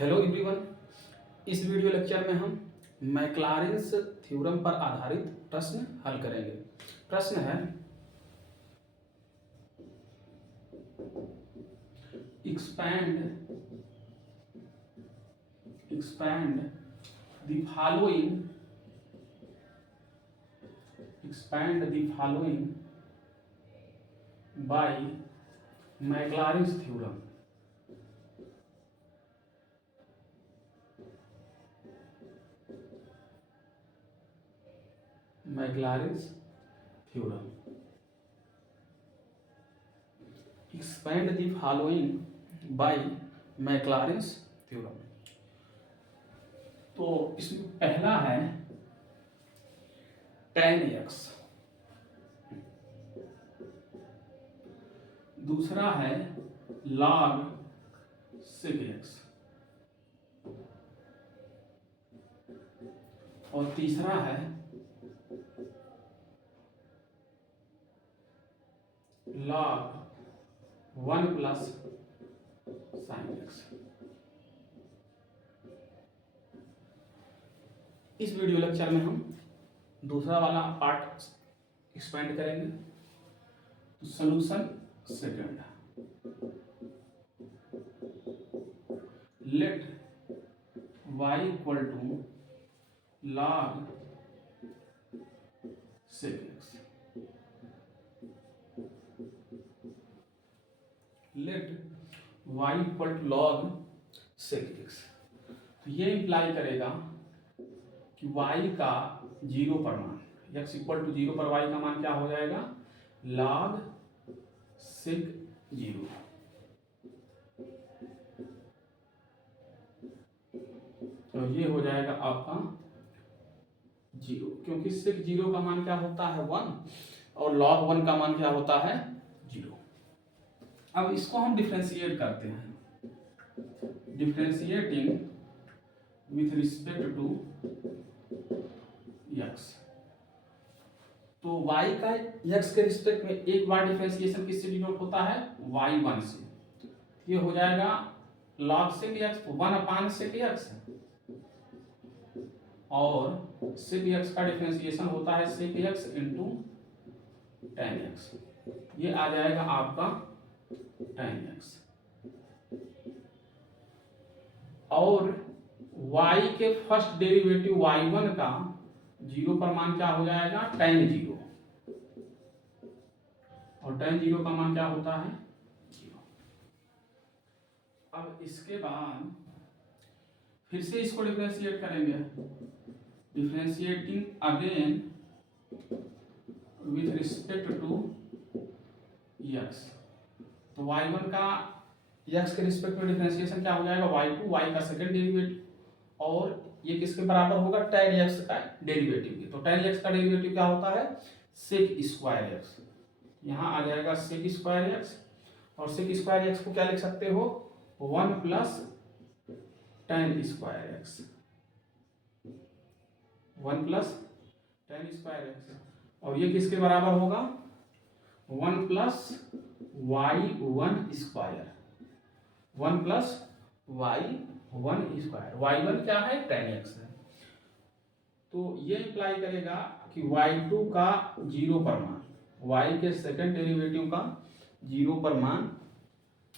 Hello everyone. इस video lecture में हम मैक्लारेंस थ्योरम पर आधारित प्रश्न हल करेंगे। प्रश्न है expand the following by Maclaurin's theorem. Maclaurin's theorem. Expand the following by Maclaurin's theorem. तो इसमें पहला है tan x, दूसरा है log sec x और तीसरा है log 1 प्लस sin x। इस वीडियो लेक्चर में हम दूसरा वाला पार्ट एक्सपेंड करेंगे। तो solution second, let y equal to log sec x, let y equal to log sec x। तो ये इंप्लाई करेगा कि y का जीरो पर मान, x इक्वल टू जीरो पर y का मान क्या हो जाएगा, log sec जीरो। तो ये हो जाएगा आपका जीरो, क्योंकि sec जीरो का मान क्या होता है 1 और log 1 का मान क्या होता है 0। अब इसको हम डिफरेंशिएट करते हैं, differentiating with respect to x। तो y का x के रिस्पेक्ट में एक बार डिफरेंशिएशन किससे डिनोट होता है, y1 से। ये हो जाएगा log sec x 1 अपान sec x, और sec x का डिफरेंशिएशन होता है sec x into tan x। ये आ जाएगा आपका tan x। और y के फर्स्ट डेरिवेटिव y1 का जीरो पर मान क्या हो जाएगा, tan जीरो, और tan जीरो का मान क्या होता है 0। अब इसके बाद फिर से इसको डिफरेंशिएट करेंगे, differentiating again with respect to x। तो y1 का x के रिस्पेक्ट में डिफरेंशिएशन क्या हो जाएगा, y2, y का सेकंड डेरिवेटिव, और ये किसके बराबर होगा, tan x का डेरिवेटिव के। तो tan x का डेरिवेटिव क्या होता है, sec स्क्वायर x। यहाँ आ जाएगा sec स्क्वायर x, और sec स्क्वायर x को क्या लिख सकते हो, 1 plus tan square x, 1 plus tan square x। और ये किसके बराबर होगा, 1 plus y1 square, 1 plus y1 square. y1 क्या है, tan x है। तो ये इंप्लाई करेगा कि y2 का जीरो पर मान, y के सेकंड डेरिवेटिव का जीरो पर मान,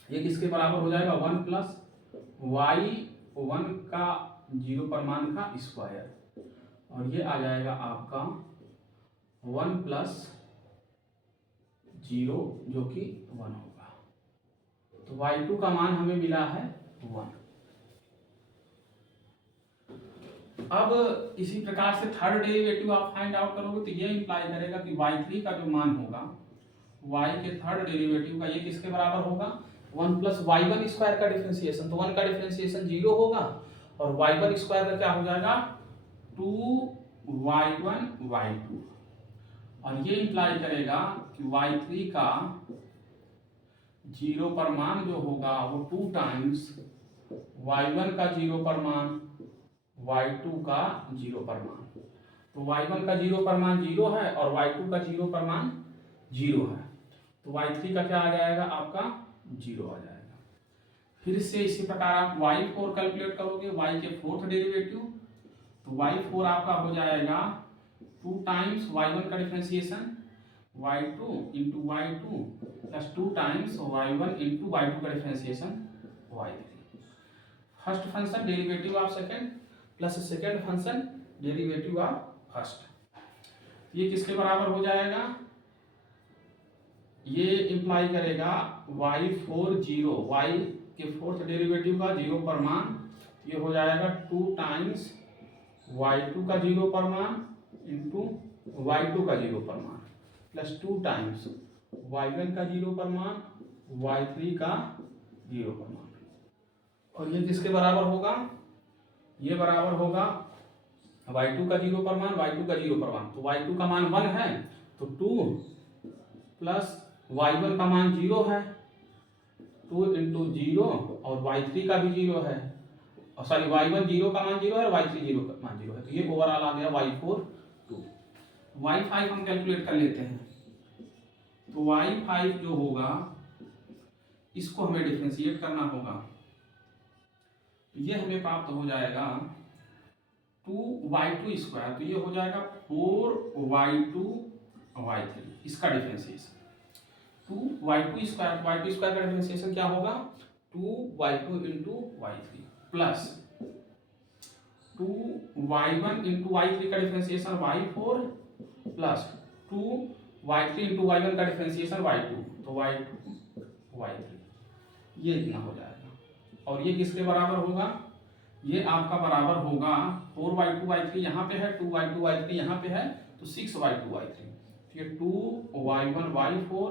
ये किसके बराबर हो जाएगा, 1 प्लस y1 का जीरो पर मान का स्क्वायर, और ये आ जाएगा आपका 1 प्लस जीरो जो कि 1 होगा। तो y2 का मान हमें मिला है 1। अब इसी प्रकार से थर्ड डेरिवेटिव आप फाइंड आउट करोगे, तो ये इंप्लाई करेगा कि y3 का जो मान होगा, y के थर्ड डेरिवेटिव का, ये किसके बराबर होगा, 1 प्लस y1 स्क्वायर का डिफरेंशिएशन। तो 1 का डिफरेंशिएशन 0 होगा, और y1 स्क्वायर का क्या हो जाएगा, 2y1 y2। और ये इंप्लाई करेगा कि y3 का जीरो पर मान जो होगा वो 2 टाइम्स y1 का जीरो पर मान, y2 का जीरो पर मान। तो y1 का जीरो पर मान 0 है, और y2 का जीरो पर मान 0 है। तो y3 का क्या आ जाएगा, आपका 0 आ जाएगा। फिर से इसी प्रकार आप y4 कैलकुलेट करोगे, y के फोर्थ डेरिवेटिव, तो y4 आपका हो जाएगा 2 टाइम्स y1 का differentiation y2 into y2 plus 2 times y1 into y2 का differentiation y3। First function derivative of second plus second function derivative of first, ये किसके बराबर हो जाएगा, ये इंप्लाई करेगा y40 y के फोर्थ डेरिवेटिव का 0 पर मान, ये हो जाएगा 2 टाइम्स y2 का 0 पर मान इंटू y2 का 0 पर मान प्लस 2 टाइम्स y1 का 0 पर मान y3 का 0 पर मान, और ये किसके बराबर होगा, ये बराबर होगा y2 का 0 पर मान y2 का 0 पर मान, तो y2 का मान 1 है तो 2 प्लस y1 का मान 0 है 2 इंटू 0 और y3 का भी 0 है, सॉरी y1 0 का मान 0 है और y3 0 का मान 0 है, तो ये ओवरऑल आ गया y4 2। y5 हम कैलकुलेट कर लेते हैं, तो y5 जो होगा इसको हमें डिफरेंशिएट करना होगा, तो ये हमें प्राप्त हो जाएगा 2y2 स्क्वायर, तो ये हो जाएगा 4y2 y3, इसका differentiation 2y2 square, y2 square का डिफरेंशिएशन क्या होगा 2y2 into y3 plus 2y1 into y3 का differentiation y4 plus 2y3 into y1 का डिफरेंशिएशन y2, तो y2 y3, ये इतना हो जाएगा, और ये किसके बराबर होगा, ये आपका बराबर होगा 4y2 y3 यहाँ पे है, 2y2 y3 यहाँ पे है, तो 6y2 y3, ये 2y1 y4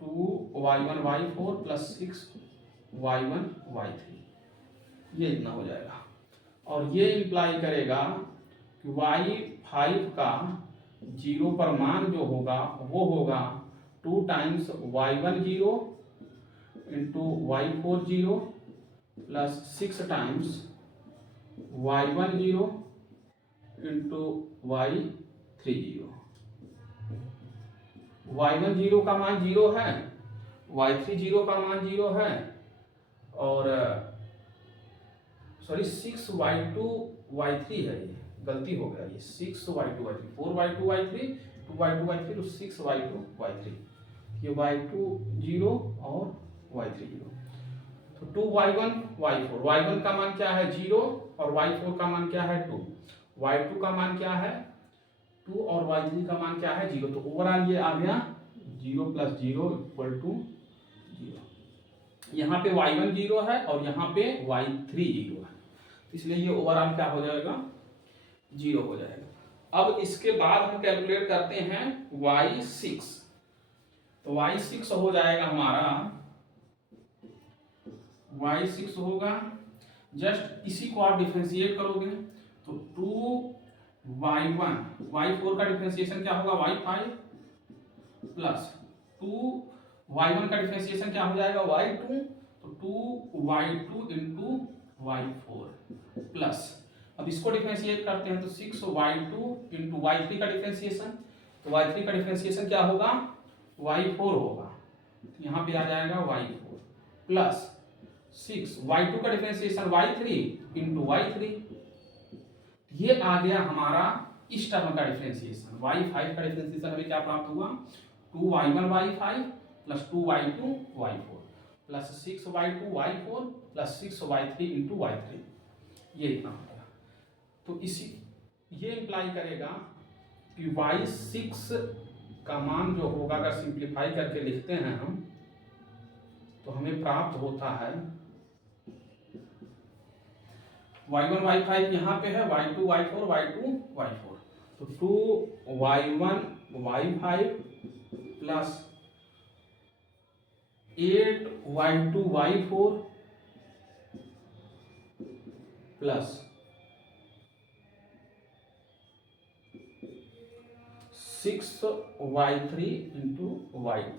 2y1 y4 plus 6y1 y3, ये इतना हो जाएगा, और ये इंप्लाई करेगा कि y5 का 0 पर मान जो होगा वो होगा 2 times y1 0 into y4 0 plus 6 times y1 0 into y3 0, y1 0 का मान 0 है, y3 0 का मान 0 है, और सॉरी 6y2 y3 है, ये गलती हो गया, ये 6y2 y3 4y2 y3 2y2 y3 तो 6y2 y3, ये y2 0 और y3 0, तो 2y1 y4, y1 का मान क्या है 0 और y4 का मान क्या है 2, y2 का मान क्या है 2 और y3 का मान क्या है 0, तो ओवरऑल ये आ गया 0 प्लस 0 इक्वल टू 0, यहाँ पे y1 0 है और यहाँ पे y3 0 है, इसलिए ये ओवरऑल क्या हो जाएगा 0 हो जाएगा। अब इसके बाद हम कैलकुलेट करते हैं y6, तो y6 हो जाएगा हमारा, y6 होगा जस्ट इसी को आप डिफरेंशिएट करोगे, तो 2y1 y4 का डिफरेंशिएशन क्या होगा y5 प्लस 2y1 का डिफरेंशिएशन क्या हो जाएगा y2, तो 2y2 इंटू y4 प्लस, अब इसको डिफरेंशिएट करते हैं तो 6y2 इंटू y3 का डिफरेंशिएशन, तो y3 का डिफरेंशिएशन क्या होगा y4 होगा, तो यहाँ पे आ जाएगा y4 प्लस 6y2 का डिफरेंशिएशन y3 इंटू y3, ये आ गया हमारा इस टर्म का डिफरेंशिएशन, y5 का डिफरेंशिएशन हमें क्या प्राप्त हुआ 2y1 y5 plus 2y2 y4 plus 6y2 y4 plus 6y3 into y3, ये इतना हो गया, तो इसी ये इंप्लाई करेगा कि y6 का मान जो होगा अगर सिंप्लीफाई करके लिखते हैं हम तो हमें प्राप्त होता है y1 y5 यहाँ पे है, y2 y4 y2 y4, तो 2y1 y5 plus 8y2 y4 plus 6y3 into y3,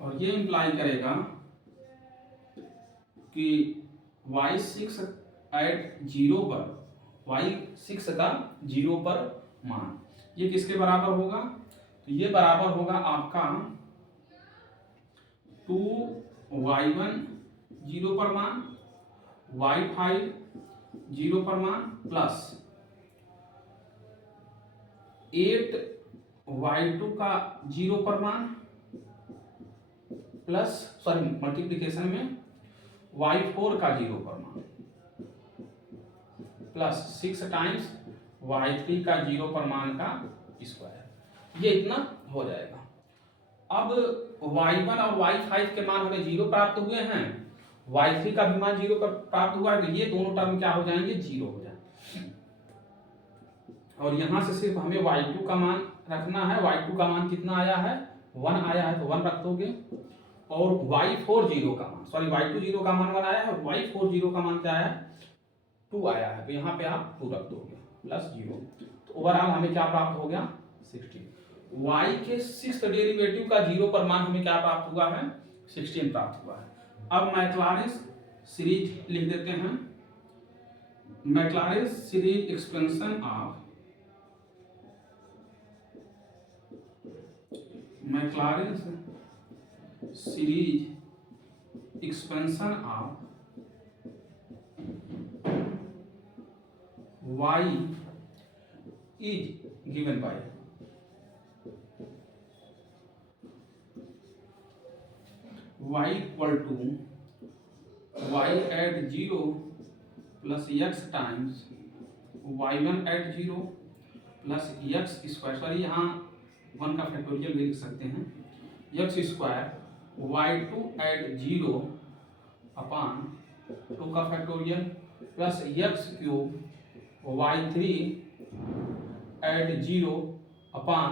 और ये इंप्लाई करेगा कि y6 एट 0 पर, y6 का 0 पर मान ये किसके बराबर होगा, तो ये बराबर होगा आपका 2y1 0 पर मान, y5 0 पर मान, प्लस 8y2 का 0 पर मान, प्लस सॉरी मल्टीप्लीकेशन में y4 का 0 पर मान, प्लस 6 टाइम्स y3 का 0 पर मान का स्क्वायर। ये इतना हो जाएगा। अब y1 और y5 के मान हमें 0 प्राप्त हुए हैं, y3 का भी मान 0 पर प्राप्त हुआ है, तो ये दोनों टर्म क्या हो जाएंगे, 0 हो जाएंगे। और यहां से सिर्फ हमें y2 का मान रखना है। y2 का मान कितना आया है, 1 आया है, तो 1 रख दोगे। और y4 0 का मान, सॉरी y2 0 का मान 1 आया है, y4 0 का मान क्या है, 2 आया है, तो यहाँ पे आप 2 रख दोगे, प्लस 0। तो ओवरऑल हमें क्या प्राप्त हो गया, 16। y के 6th डेरिवेटिव का 0 पर मान हमें क्या प्राप्त हुआ है, 16 प्राप्त हुआ है। अब मैक्लॉरिन सीरीज लिख देते हैं। Maclaurin series expansion of Maclaurin series expansion of y is given by y equal to y at 0 plus x times y1 at 0 plus x square, sorry यहाँ 1 का फैक्टोरियल भी लिख सकते हैं, x square y2 at 0 upon 2 का factorial plus x cube y3 at 0 upon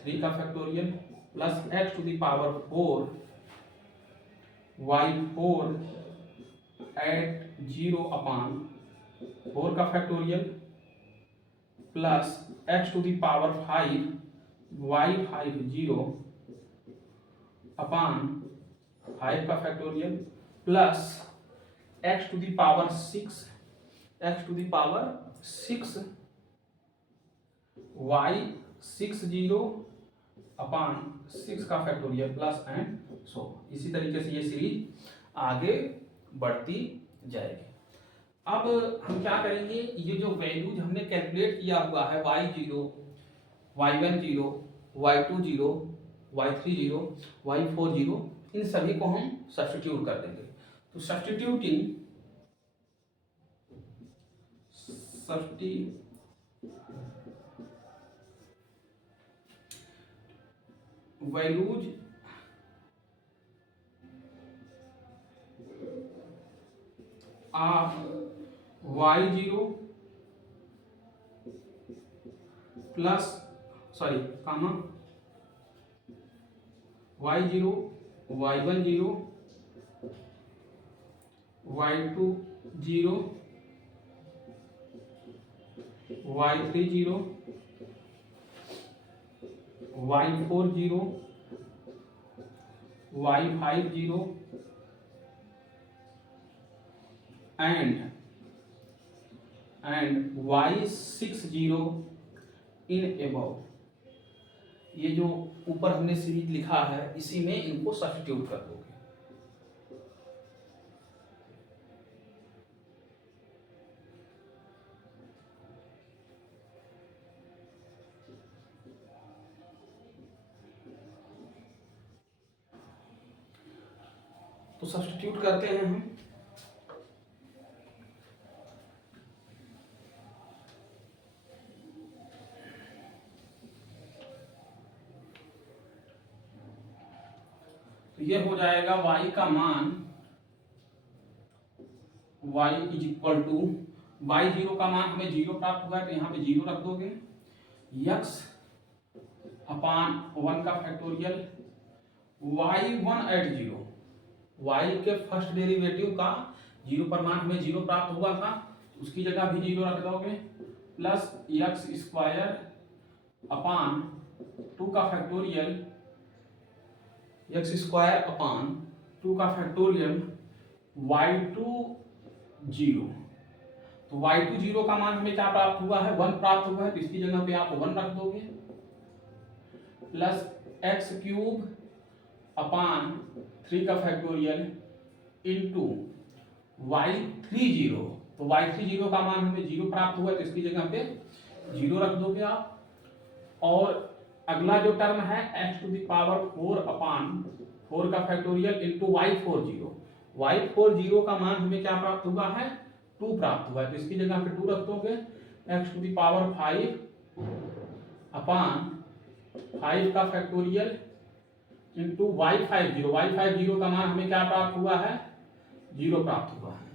3 का factorial plus x to the power 4 y4 at 0 upon 4 का factorial plus x to the power 5 y5 0 upon 5 का factorial plus x to the power 6 y60 upon 6 का factorial plus and so. इसी तरीके से ये series आगे बढ़ती जाएगी। अब हम क्या करेंगे, ये जो वैल्यूज हमने कैलकुलेट किया हुआ है y0 y1 0 y2 0 y3 0 y4 0, इन सभी को हम सब्स्टिट्यूट कर देंगे। तो substituting values of y0 plus sorry comma y0 y1 0 y2 0 y3 0 y4 0 y5 0 and y6 0 in above। ये जो ऊपर हमने सीरीज लिखा है इसी में इनको सब्स्टिट्यूट कर दोगे। तो सब्स्टिट्यूट करते हैं हम। तो ये हो जाएगा y का मान y is equal to y0 का मान हमें 0 प्राप्त हुआ है, तो यहाँ पे 0 रख दोगे, x अपान 1 का फैक्टोरियल y1 एट 0, y के फर्स्ट डेरिवेटिव का 0 पर मान हमें 0 प्राप्त हुआ था, उसकी जगह भी 0 रख दोगे, प्लस x स्क्वायर अपान 2 का फैक्टोरियल x स्क्वायर अपान 2 का फैक्टोरियल y2 0। तो y2 0 का मान हमें क्या प्राप्त हुआ है, 1 प्राप्त हुआ है, तो इसकी जगह पे आप 1 रख दोगे, प्लस x क्यूब अपान 3 का फैक्टोरियल इंटू y30, तो y30 का मान हमें 0 प्राप्त हुआ, तो इसकी जगह पे 0 रख दोगे आप। और अगला जो टर्म है x⁴/4 का फैक्टोरियल इंटू y40 का मान हमें क्या प्राप्त हुआ है, 2 प्राप्त हुआ है, तो इसकी जगह पे 2 रख दोगे। x⁵/5 का फैक्टोरियल इंटू y50 का मान हमें क्या प्राप्त हुआ है, 0 प्राप्त हुआ है।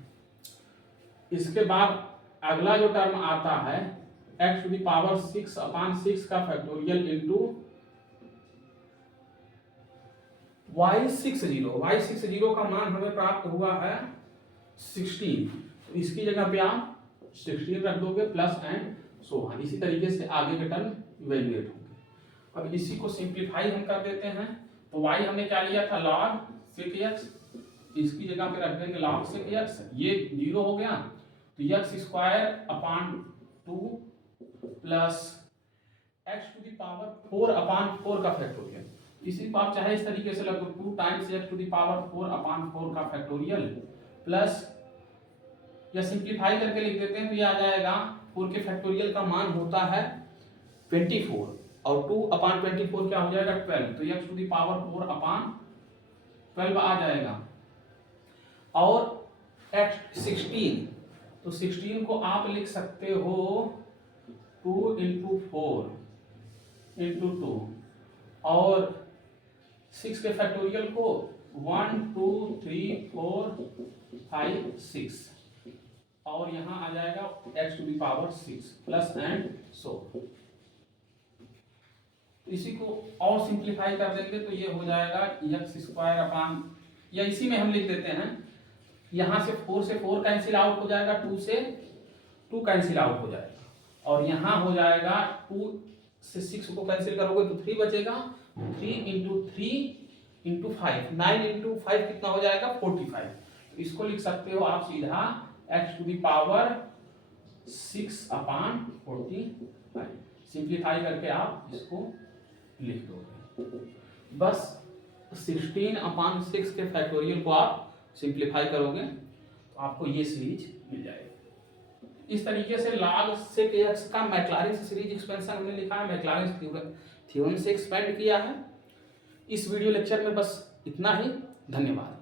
इसके बाद अगला जो टर्म आता है x⁶/6 का फैक्टोरियल इंटू y60 का मान हमें प्राप्त हुआ है 16, तो इसकी जगह पे आप 16 रख दोगे प्लस एंड सो ऑन। इसी तरीके से आगे के टर्म इवेल्युएट होंगे। अब इसी को सिंप्लीफाई हम कर देते हैं, तो y हमने क्या लिया था log sec x, इसकी जगह पे रख देंगे log sec x, ये 0 हो गया, तो x² प्लस x⁴/4 का फैक्टोरियल। इसी को आप चाहे इस तरीके से लग दो, 2 टाइम्स x⁴/4 का फैक्टोरियल प्लस, या सिंप्लीफाई करके लिख देते हैं तो ये आ जाएगा 4 के फैक्टोरियल का मान होता है 24 और 2/24 क्या हो जाएगा 12, तो x⁴/12 आ जाएगा। और x16, तो 16 को आप लिख सकते हो 2 × 4 × 2 और 6 के फैक्टोरियल को 1 2 3 4 5 6 और यहाँ आ जाएगा x⁶ प्लस एंड सो। इसी को और सिंप्लीफाई कर देंगे तो ये हो जाएगा x², या इसी में हम लिख देते हैं, यहाँ से 4 से 4 कैंसिल आउट हो जाएगा, 2 से 2 कैंसिल आउट हो जाएगा, और यहाँ हो जाएगा 2 से 6 को कैंसिल करोगे तो 3 बचेगा, 3 × 3 × 5, 9 × 5 कितना हो जाएगा 45, तो इसको लिख सकते हो आप सीधा x⁴/6/45। सिंप्लीफाई करके आप इसको लिख दोगे। बस 16/6 के फैक्टोरियल को आप सिंप्लीफाई करोगे तो आपको ये सीरीज मिल जाएगी। इस तरीके से log sec x का मैक्लॉरिन सीरीज एक्सपेंशन हमने लिखा है, मैक्लॉरिन थ्योरम से एक्सपेंड किया है। इस वीडियो लेक्चर में बस इतना ही। धन्यवाद।